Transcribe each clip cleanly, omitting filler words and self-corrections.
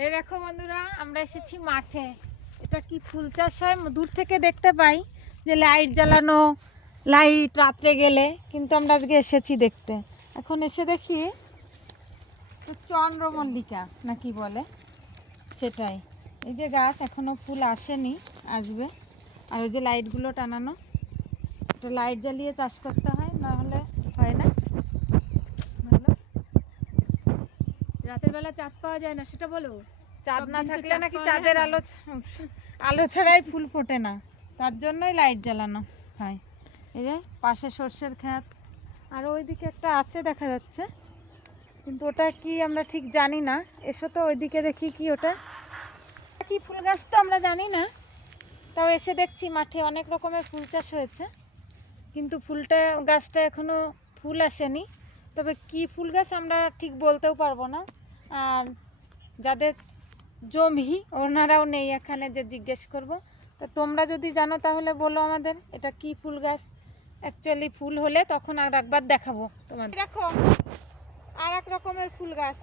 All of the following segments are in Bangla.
এই দেখো বন্ধুরা, আমরা এসেছি মাঠে। এটা কি ফুল চাষ হয় দূর থেকে দেখতে পাই, যে লাইট জ্বালানো, লাইট রাত্রে গেলে, কিন্তু আমরা আজকে এসেছি দেখতে। এখন এসে দেখি চন্দ্রমল্লিকা না কি বলে সেটাই। এই যে গাছ এখনো ফুল আসেনি, আসবে। আর ওই যে লাইটগুলো টানানো, এটা লাইট জ্বালিয়ে চাষ করতে হয়, না হলে হয় না। রাতের বেলা চাঁদ পাওয়া যায় না, সেটা বলো। চাঁদ না থাকলে নাকি চাঁদের আলো আলো ছাড়াই ফুল ফোটে না, তার জন্যই লাইট জ্বালানো হয়। এই যে পাশে সর্ষের ক্ষেত, আর ওইদিকে একটা আছে দেখা যাচ্ছে, কিন্তু ওটা কি আমরা ঠিক জানি না। এসো তো ওইদিকে দেখি কি ওটা কি ফুল গাছ, তো আমরা জানি না। তাও এসে দেখছি মাঠে অনেক রকমের ফুল চাষ হয়েছে, কিন্তু গাছটা এখনো ফুল আসেনি। তবে কি ফুল গাছ আমরা ঠিক বলতেও পারবো না। আর যাদের জমি ওনারাও নেই এখানে যে জিজ্ঞেস করব। তা তোমরা যদি জানো তাহলে বলো আমাদের, এটা কি ফুল গাছ। অ্যাকচুয়ালি ফুল হলে তখন আর একবার দেখাবো তোমাদের। দেখো আর এক রকমের ফুল গাছ,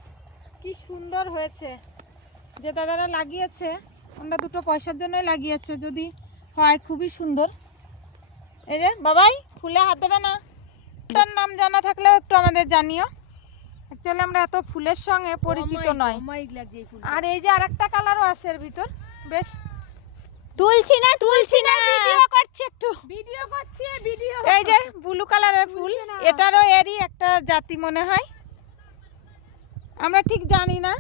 কি সুন্দর হয়েছে। যে দাদারা লাগিয়েছে, আমরা দুটো পয়সার জন্যই লাগিয়েছে, যদি হয় খুবই সুন্দর। এই যে বাবাই, ফুলে হাত দেবে না। ফুলটার নাম জানা থাকলেও একটু আমাদের জানিও। অ্যাকচুয়ালি আমরা এত ফুলের সঙ্গে পরিচিত নয়। আর এই যে আরেকটা কালারও আছে এর ভিতর, বেশ। তুলছি না ভিডিও করছি একটু, ভিডিও। এই যে ব্লু কালারের ফুল, এটারও এরই একটা জাতি মনে হয়, আমরা ঠিক জানি না।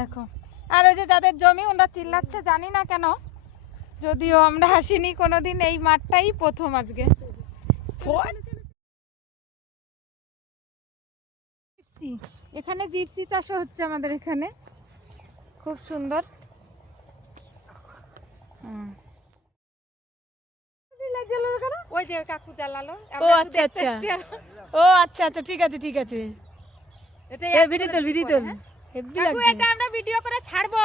দেখো, আর ওই যে যাদের জমি ওরা চিল্লাচ্ছে, জানি না কেন, যদিও আমরা আসিনি কোনোদিন, এই মাঠটাই প্রথম আজকে। এখানে জিপসি চাষও হচ্ছে আমাদের এখানে, খুব সুন্দর। ওই যে কাকু জ্বালালো। ও আচ্ছা আচ্ছা, ও আচ্ছা আচ্ছা, ঠিক আছে ঠিক আছে। এটা ভিডিও তোল, ভিডিও তোল। হেভি কাকু লাগছে। এটা আমরা ভিডিও করে ছাড়বো,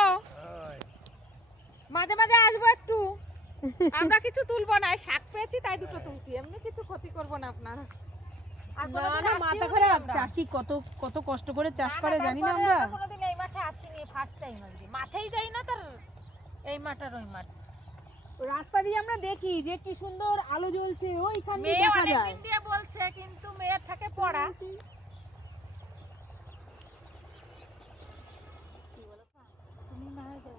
মাঝে মাঝে আসবো একটু। আমরা কিছু তুলবো না, শাক পেয়েছি তাই দুটো তুলছি, এমনি কিছু ক্ষতি করবো না আপনার। আর না কোনোদিন না, আসিও মাথা নি খারাপ। আমরা। চাষি কত কত কষ্ট করে চাষ না, করে না, জানি না তারপরে আমরা। কোনোদিন এই মাঠে আসিনি, ফার্স্ট টাইম আজকে। মাঠেই যাই না, তার এই মাঠ আর ওই মাঠ। রাস্তা দিয়ে আমরা দেখি যে কি সুন্দর আলো জ্বলছে, ওইখান দিয়ে মেয়ে দেখা যায়। অনেকদিন দিয়ে বলছে, কিন্তু মেয়ের থাকে পড়া। তুমি না হয় যাও।